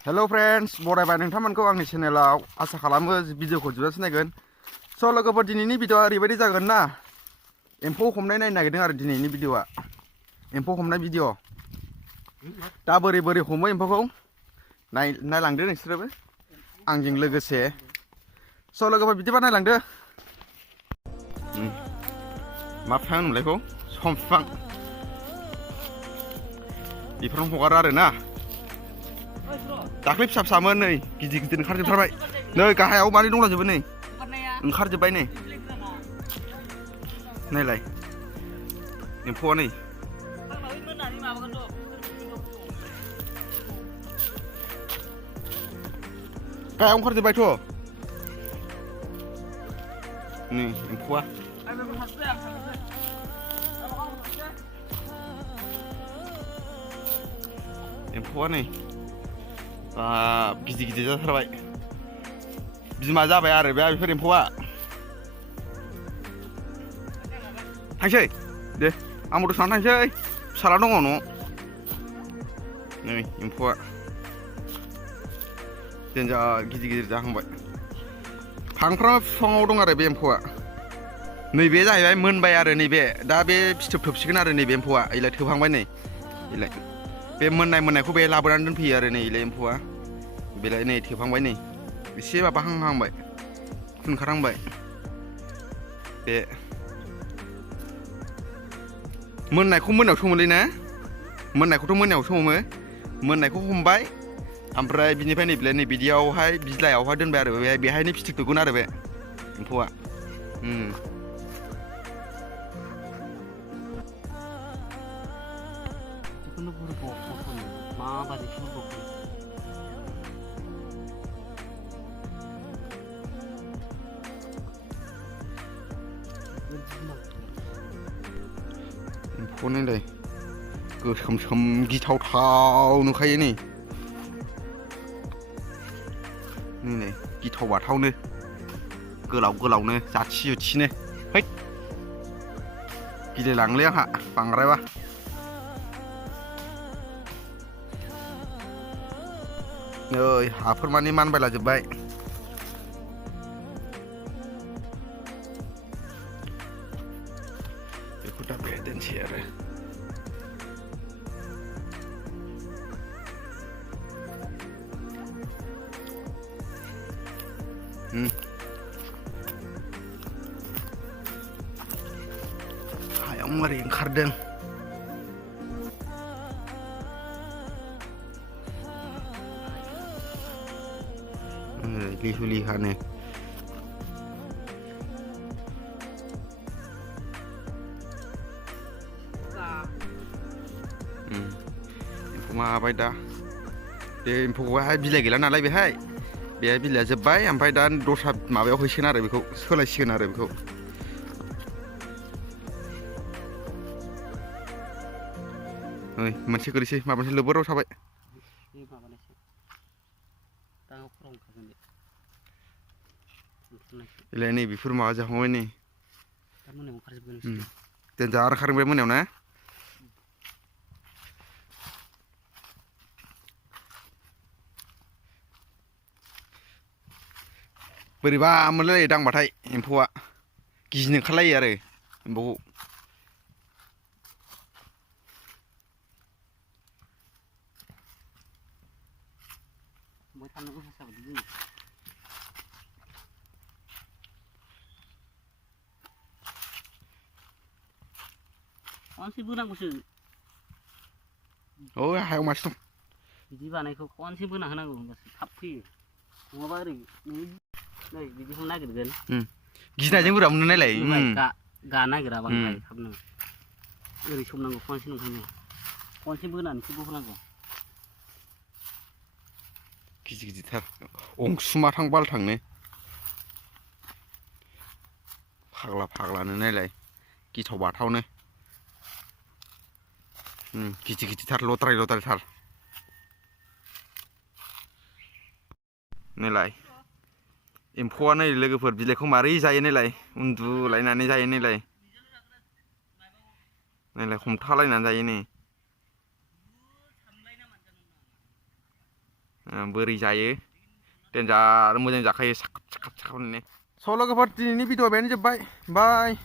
हेल' friends बरायबाय नोंथांमोनखौ आंनि चेनेलाव आसा खालामो भिडिअखौ जोबजासिम नायगोन स' लोगोफोर दिनैनि भिडिअआ ओरैबायदि जागोन ना एम्फौ हमनाय नायनो नागिरदों आरो दिनैनि भिडिअआ एम्फौ हमनाय भिडिअ दा बोरै बोरै हमो एम्फौखौ नायलांदो नोंसोरबो आंजों लोगोसे स' लोगोफोर बिदिबा नायलांदो मा बिफां होनोमोनलाय बेखौ सम बिफां बेफोरावनो हगारो आरो ना दाख्लै फिसा फिसामोन नै गिदिर गिदिर ओंखारजोबथारबाय नै गाहायाव मानै दंलाजोबो नै ओंखारजोबबाय नै नायलाय एम्फौआ नै गाहायाव ओंखारजोबबायथ' नै एम्फौआ एम्फौआ नै गिदिर गिदिर जाथारबाय बिमा जाबाय आरो बेफोर एम्फौआ थांसै दे आंबो दसे थांसै फिसाला दङ न' नै एम्फौआ देन्जार गिदिर गिदिर जाहांबाय फांफ्रामबो बिफाङाव दं आरो बे एम्फौआ नैबे जाहैबाय मोनबाय आरो नैबे दा बे फिथोब थोबसिगोन आरो नैबे एम्फौआ इलाय थोबहांबाय नै इलाय बे मोननायखौ बे लाबोनानै दोनफैयो आरो नै इलाय एम्फौआ बेलाय नै थोबहांबाय नै एसे माबाहांहांबाय खुनखारहांबाय बे मोननायखौ मोनायाव सोमोलै ना मोननायखौथ' मोनायाव सोमो मोननायखौ हमबाय ओमफ्राय बिनिफ्राय नै बिदियावहाय बिलाइयावहाय दोनबाय आरो बेहायनो फिथोब थोबगोन आरो बे एम्फौआ एम्फौ नायलाय गोसोम सोम गिथावथाव नुखायो नै नै गिथाव बाथावनो गोलाव गोलावनो जाथि जुथिनो है गिलायलाङोलै आंहा बांद्रायबा नै हाफोर माने मानबायलाजोब्बाय बेखौ दा बे दोनसै आरो हायाव मारै ओंखारदों लिहु लिहानो एम्फौ माबाय दा बे एम्फौखौहाय बिलाइ गैला नालाय बेहाय बिलाइया जोब्बाय ओमफ्राय दा दस्रा माबायाव हैसिगोन आरो बेखौ सोलायसिगोन आरो बेखौ ओइ मोनसे गोलैसै माबासै लोबोराव थाबाय इलाय नै बेफोर माबा जाहांबाय नै देन्जार ओंखारबाय मोनायाव ना बोरैबा मोनलायो दांबाथाय एम्फौआ गिनो ओंखारलायो आरो एम्फौखौ खनसे बोनांगौसो हायाव मासे दं बिदि बानायखौ खनसे बोना होनांगौ होनबासो थाब फैयो नङाबा ओरै नै बिदिखौ नागिरगोन गिनायजों बोरैबा मोनो नायलाय गा नागिरा बांद्राय थाबनो ओरै सोमनांगौ खनसे नंखायनो खनसे बोनानैसो गहोनांगौ गिदिर गिदिरथार अंसुमाथां बालथांनो फाग्ला फाग्लानो नायलाय गिथाव बाथावनो गिदिर गिदिरथार लद्राय लद्रायथार नायलाय एम्फौआ नै लोगोफोर बिलाइखौ मारै जायो नायलाय उन्दुलायनानै जायो नायलाय हमथालायनानै जायो नै बोरै जायो देन्जार मोजां जाखायो साखाब साखाब साखाबनो स' लोगोफोर दिनैनि भिडिअ' बेनो जोब्बाय बाय